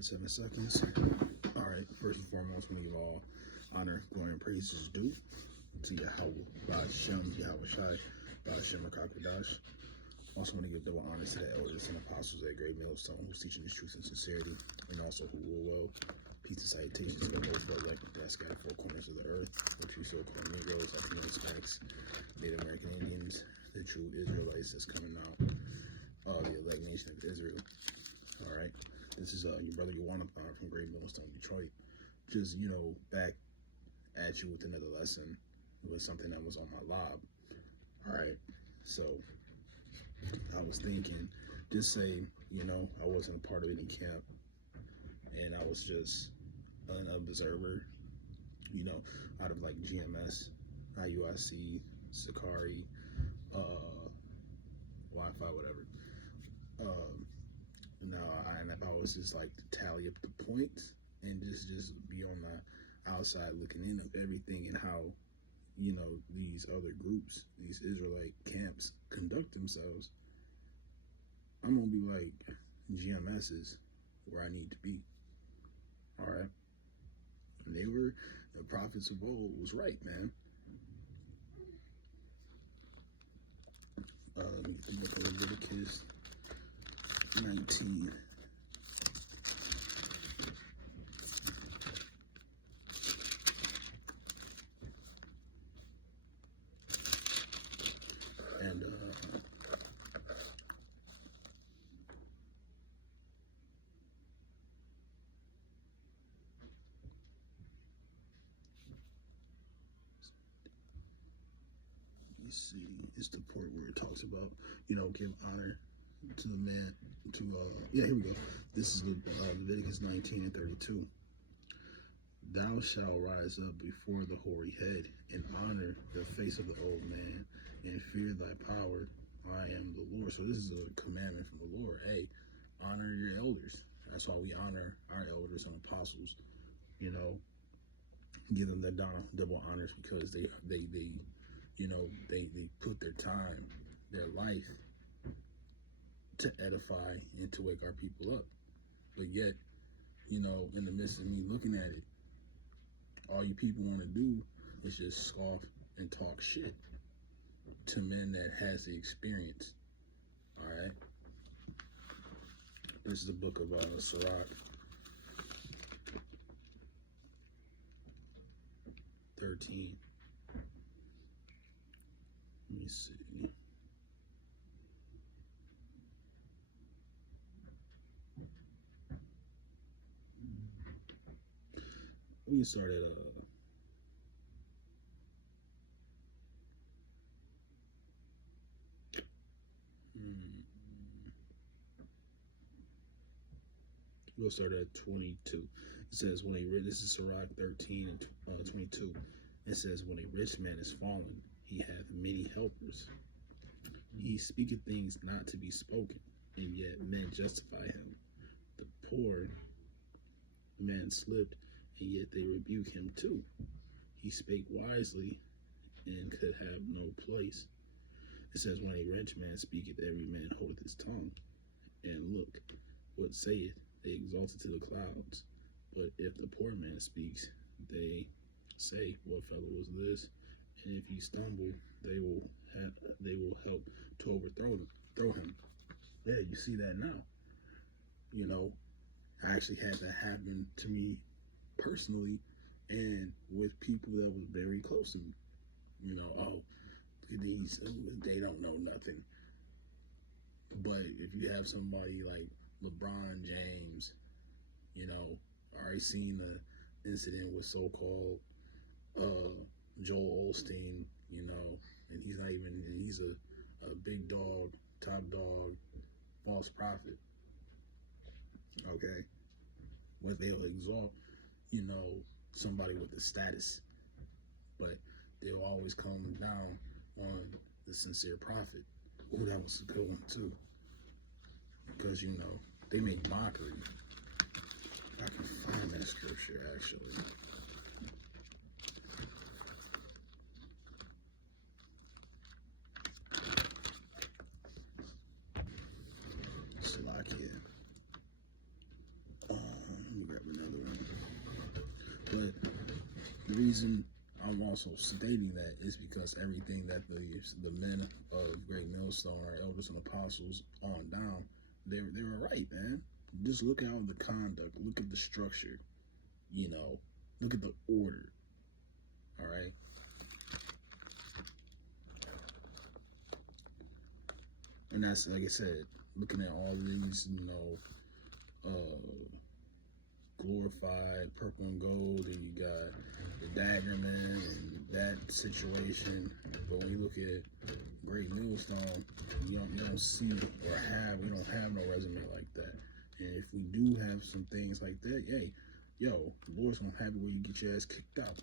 right, 7 seconds. All right, first and foremost, we give all honor, glory, and praise is due to Yahweh, Ba'ashem, Yahweh Shai, Ba'ashem, Rakakadash. Also want to give double honor to the elders and apostles at Great Millstone who's teaching this truth and sincerity, and also who will well. Peace and salutations to those who are like that scattered four corners of the earth, the true so-called Negroes, Latino Hispanics, Native American Indians, the true Israelites that's coming out, the elect nation of Israel. All right, this is your brother Yawanathan from Great Millstone, Detroit. Just, back at you with another lesson with something that was on my lob. All right, so I was thinking, just say, I wasn't a part of any camp and I was just an observer, out of like GMS, IUIC, Sakari, Wi-Fi, whatever. I was just like to tally up the points and just be on the outside looking in of everything and how, these other groups, these Israelite camps conduct themselves. I'm gonna be like, GMS is where I need to be. All right. And the prophets of old was right, man. Let me get the book of Leviticus 19. And you see, it's the part where it talks about, give honor to the man, here we go. This is Leviticus 19 and 32. Thou shalt rise up before the hoary head and honor the face of the old man and fear thy power. I am the Lord. So this is a commandment from the Lord. Hey, honor your elders. That's why we honor our elders and apostles. Give them the double honors because they put their time, their life to edify and to wake our people up. But yet, in the midst of me looking at it, all you people want to do is just scoff and talk shit to men that has the experience. All right. This is the book of Sirach 13. Let me see. We can start at we'll start at 22. It says, this is Sirach 13 and 22. It says, when a rich man is fallen, he hath many helpers. He speaketh things not to be spoken, and yet men justify him. The poor man slipped, and yet they rebuke him too. He spake wisely, and could have no place. It says, when a rich man speaketh, every man holdeth his tongue. And look, what saith? They exalt it to the clouds. But if the poor man speaks, they say, what fellow was this? And if he stumble, they will help to overthrow him. Yeah, you see that now. I actually had that happen to me personally and with people that was very close to me. They don't know nothing. But if you have somebody like LeBron James, already seen the incident with so-called Joel Osteen, and he's a big dog, top dog, false prophet. Okay. But they'll exalt, somebody with the status, but they'll always come down on the sincere prophet. Oh, that was a good one too. Because, they make mockery. I can find that scripture actually. Slack here. reason I'm also stating that is because everything that the men of Great Millstone, our elders and apostles on down, they were right, man. Just look at the conduct, look at the structure, look at the order. All right. And that's, like I said, looking at all these, glorified purple and gold, and you got the Daggerman and that situation. But when you look at Great Millstone, you don't see or we don't have no resume like that. And if we do have some things like that, hey, the Lord's gonna have it where you get your ass kicked out.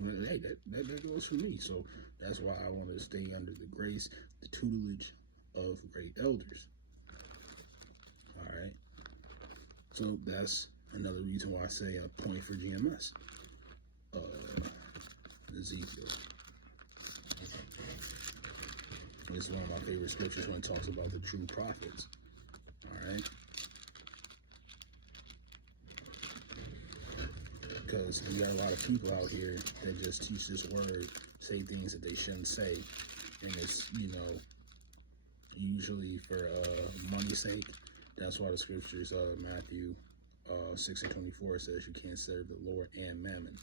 Hey, that goes for me. So that's why I want to stay under the grace, the tutelage of great elders. All right. So that's another reason why I say a point for GMS. Ezekiel. It's one of my favorite scriptures when it talks about the true prophets. All right. Because we got a lot of people out here that just teach this word, say things that they shouldn't say, and it's usually for money's sake. That's why the scriptures, Matthew 6:24 says you can't serve the Lord and mammon.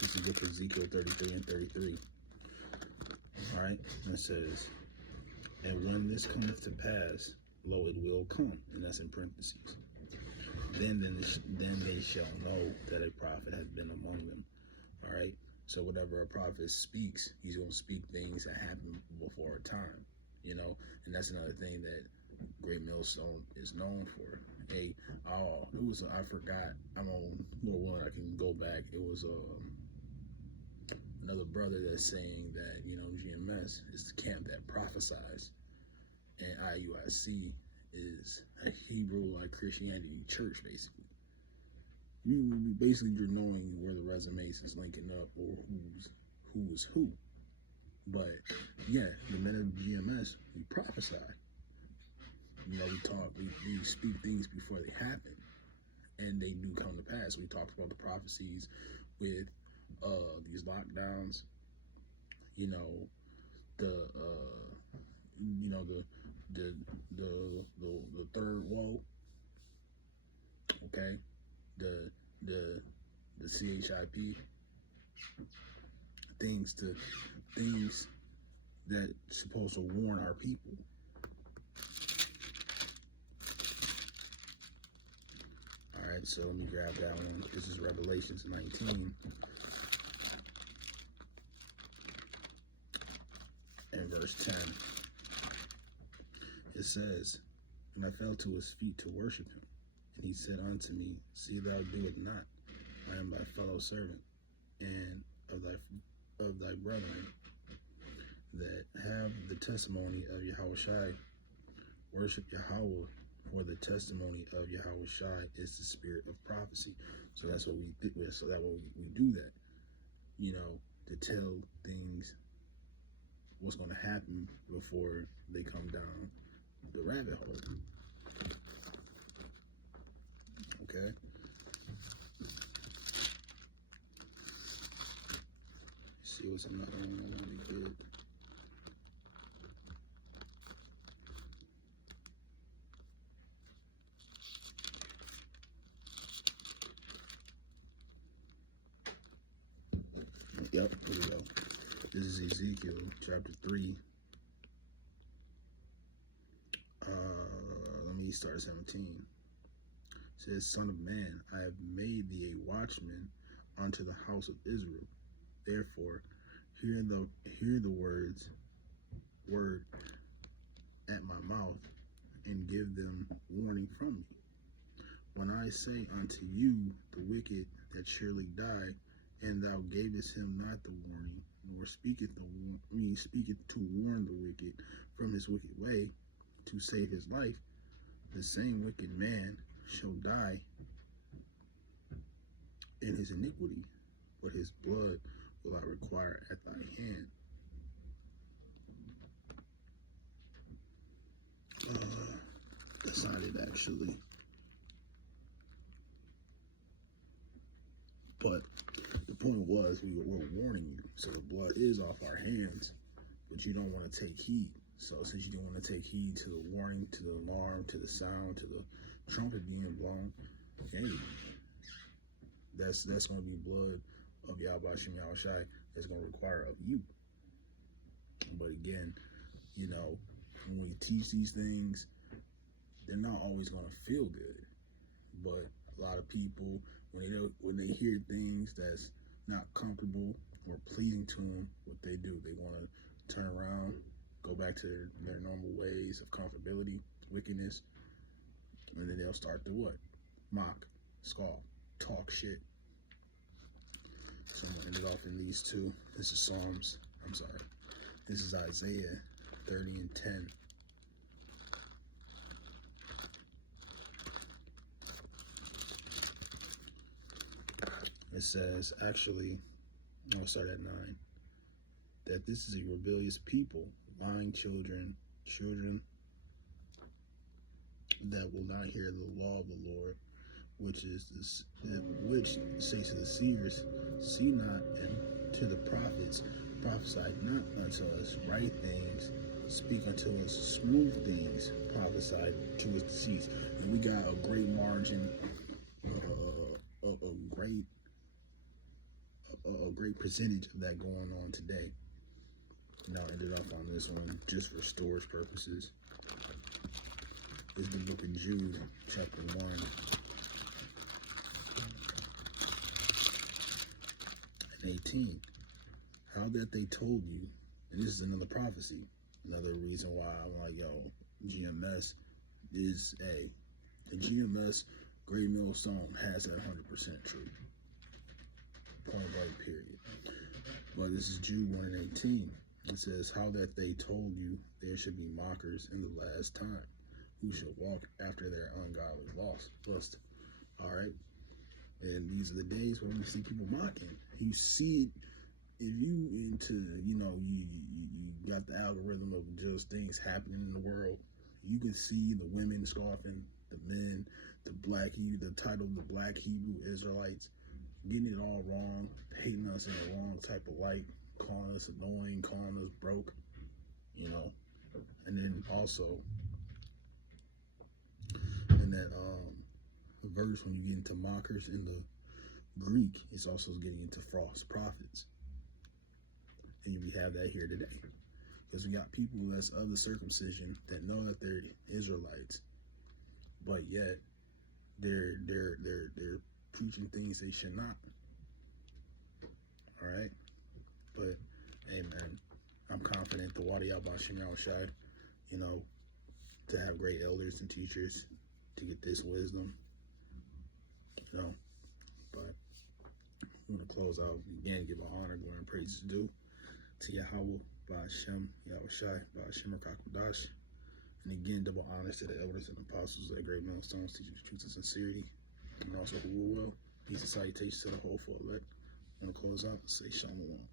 This is good for Ezekiel 33 and 33. All right, and it says, and when this cometh to pass, lo, it will come, and that's in parentheses. Then they shall know that a prophet has been among them. All right. So whatever a prophet speaks, he's going to speak things that happened before a time, and that's another thing that Great Millstone is known for. I forgot. I'm on more one. I can go back. It was another brother that's saying that GMS is the camp that prophesies, and IUIC is a Hebrew like Christianity church, basically. You're knowing where the resumes is linking up or who is who. But yeah, the men of GMS, we prophesy. We talk, we speak things before they happen, and they do come to pass. We talked about the prophecies with these lockdowns. The third woe. Okay. The CHIP, things that supposed to warn our people. All right, so let me grab that one. This is Revelations 19 and verse 10. It says, and I fell to his feet to worship him. And he said unto me, see thou do it not. I am thy fellow servant, and of thy brethren that have the testimony of Yahushai. Worship Yahweh, for the testimony of Yahushai is the spirit of prophecy. So that's what we did with. So that way we do that, to tell things what's going to happen before they come down the rabbit hole. Okay. See what's another one really good. Yep, here we go. This is Ezekiel chapter 3. Let me start at 17. It says, Son of man, I have made thee a watchman unto the house of Israel. Therefore, hear the word at my mouth, and give them warning from me. When I say unto you, the wicked that surely die, and thou gavest him not the warning, nor speaketh to warn the wicked from his wicked way, to save his life, the same wicked man shall die in his iniquity, but his blood will I require at thy hand. That's not it, actually. But the point was, we're warning you. So the blood is off our hands, but you don't want to take heed. So since you don't want to take heed to the warning, to the alarm, to the sound, to the trumpet being blown, hey, that's going to be blood of Yahweh Shem Yahushai that's going to require of you. But again, you know, when we teach these things, they're not always going to feel good. But a lot of people, when they hear things that's not comfortable or pleasing to them, what they do, they want to turn around, go back to their normal ways of comfortability, wickedness, and then they'll start to what? Mock, scoff, talk shit. So I'm going to end it off in these two. This is this is Isaiah 30 and 10. It says, actually, I'll start at 9, that this is a rebellious people, lying children that will not hear the law of the Lord, which says to the seers, see not, and to the prophets, prophesy not unto us right things, speak unto us smooth things, prophesy to us deceits. And we got a great margin, a great percentage of that going on today. And I'll end it off on this one just for storage purposes. This is the book of Jude, chapter 1. And 18. How that they told you, and this is another prophecy. Another reason why I'm like, yo, GMS is the GMS Great Millstone has that 100% truth. Point blank, period. But this is Jude 1 and 18. It says, how that they told you there should be mockers in the last time, who shall walk after their ungodly lust. All right. And these are the days when we see people mocking. You see it. If you into, you got the algorithm of just things happening in the world, you can see the women scoffing, the men, the title of the Black Hebrew Israelites, getting it all wrong, painting us in the wrong type of light, calling us annoying, calling us broke, and then also in that verse, when you get into mockers in the Greek, it's also getting into false prophets. And we have that here today, because we got people that's of the circumcision that know that they're Israelites, but yet they're preaching things they should not. All right, but hey, man, I'm confident the Wadi Abba Shem Yahushai, to have great elders and teachers to get this wisdom, But I'm gonna close out again, give honor, glory, and praises due to Yahweh, Ba'ashem, Yahushai, Ba'ashem Rakakadash. And again, double honors to the elders and apostles of the great millstones, teaching the truth and sincerity. And also who will. Peace and salutations to the whole full elect. I'm going to close out and say Shalom.